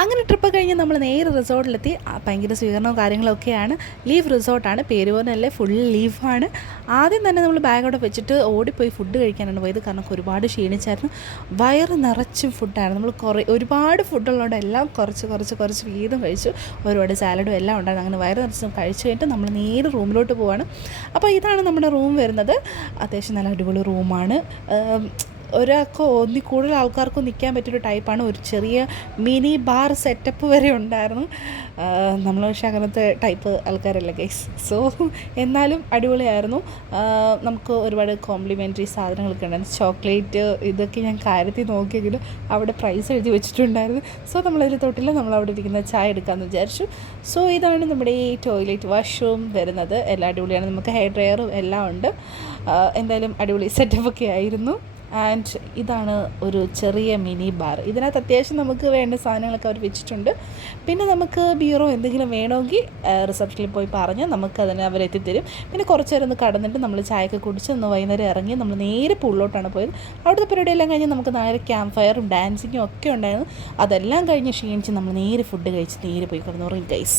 അങ്ങനെ ട്രിപ്പ് കഴിഞ്ഞ് നമ്മൾ നേരെ റിസോർട്ടിലെത്തി. ഭയങ്കര സ്വീകരണവും കാര്യങ്ങളൊക്കെയാണ്. ലീവ് റിസോർട്ടാണ്, പേര് പോലല്ലേ ഫുൾ ലീവാണ്. ആദ്യം തന്നെ നമ്മൾ ബാഗ് അവിടെ വെച്ചിട്ട് ഓടിപ്പോയി ഫുഡ് കഴിക്കാനാണ് പോയത്. കാരണം ഒരുപാട് ക്ഷീണിച്ചായിരുന്നു. വയറ് നിറച്ചും ഫുഡായിരുന്നു. നമ്മൾ ഒരുപാട് ഫുഡുള്ളതുകൊണ്ട് എല്ലാം കുറച്ച് വീതം കഴിച്ചു. ഒരുപാട് സാലഡും എല്ലാം ഉണ്ടായിരുന്നു. അങ്ങനെ വയറ് നിറച്ചും കഴിച്ചു കഴിഞ്ഞിട്ട് നമ്മൾ നേരെ റൂമിലോട്ട് പോവാണ്. അപ്പോൾ ഇതാണ് നമ്മുടെ റൂം വരുന്നത്. അത്യാവശ്യം നല്ല അടിപൊളി റൂമാണ്. ഒരാൾക്കോ കൂടുതൽ ആൾക്കാർക്കും നിൽക്കാൻ പറ്റിയൊരു ടൈപ്പാണ്. ഒരു ചെറിയ മിനി ബാർ സെറ്റപ്പ് വരെ ഉണ്ടായിരുന്നു. നമ്മൾ പക്ഷേ അങ്ങനത്തെ ടൈപ്പ് ആൾക്കാരല്ല ഗൈസ്. സോ എന്നാലും അടിപൊളിയായിരുന്നു. നമുക്ക് ഒരുപാട് കോംപ്ലിമെൻ്ററി സാധനങ്ങളൊക്കെ ഉണ്ടായിരുന്നു. ചോക്ലേറ്റ് ഇതൊക്കെ ഞാൻ കാര്യത്തിൽ നോക്കിയെങ്കിലും അവിടെ പ്രൈസ് എഴുതി വെച്ചിട്ടുണ്ടായിരുന്നു. സോ നമ്മളതിൽ തൊട്ടില്ല, നമ്മളവിടെ ഇരിക്കുന്ന ചായ എടുക്കാമെന്ന് വിചാരിച്ചു. സോ ഇതാണ് നമ്മുടെ ഈ ടോയ്ലറ്റ് വാഷ്റൂം വരുന്നത്. എല്ലാം അടിപൊളിയാണ്. നമുക്ക് ഹെയർ ഡ്രയറും എല്ലാം ഉണ്ട്. എന്തായാലും അടിപൊളി സെറ്റപ്പൊക്കെ ആയിരുന്നു. ആൻഡ് ഇതാണ് ഒരു ചെറിയ മിനി ബാർ. ഇതിനകത്ത് അത്യാവശ്യം നമുക്ക് വേണ്ട സാധനങ്ങളൊക്കെ അവർ വെച്ചിട്ടുണ്ട്. പിന്നെ നമുക്ക് ബീറോ എന്തെങ്കിലും വേണമെങ്കിൽ റിസപ്ഷനിൽ പോയി പറഞ്ഞാൽ നമുക്കതിന് അവരെത്തിത്തരും. പിന്നെ കുറച്ച് നേരം ഒന്ന് കടന്നിട്ട് നമ്മൾ ചായയൊക്കെ കുടിച്ച് ഒന്ന് വൈകുന്നേരം ഇറങ്ങി നമ്മൾ നേരെ പൂളിലോട്ടാണ് പോയത്. അവിടുത്തെ പരിപാടിയെല്ലാം കഴിഞ്ഞ് നമുക്ക് നേരെ ക്യാമ്പ് ഫയറും ഡാൻസിങ്ങും ഒക്കെ ഉണ്ടായിരുന്നു. അതെല്ലാം കഴിഞ്ഞ് ക്ഷീണിച്ച് നമ്മൾ നേരെ ഫുഡ് കഴിച്ച് നേരെ പോയി കിടന്നുറങ്ങി ഗൈസ്.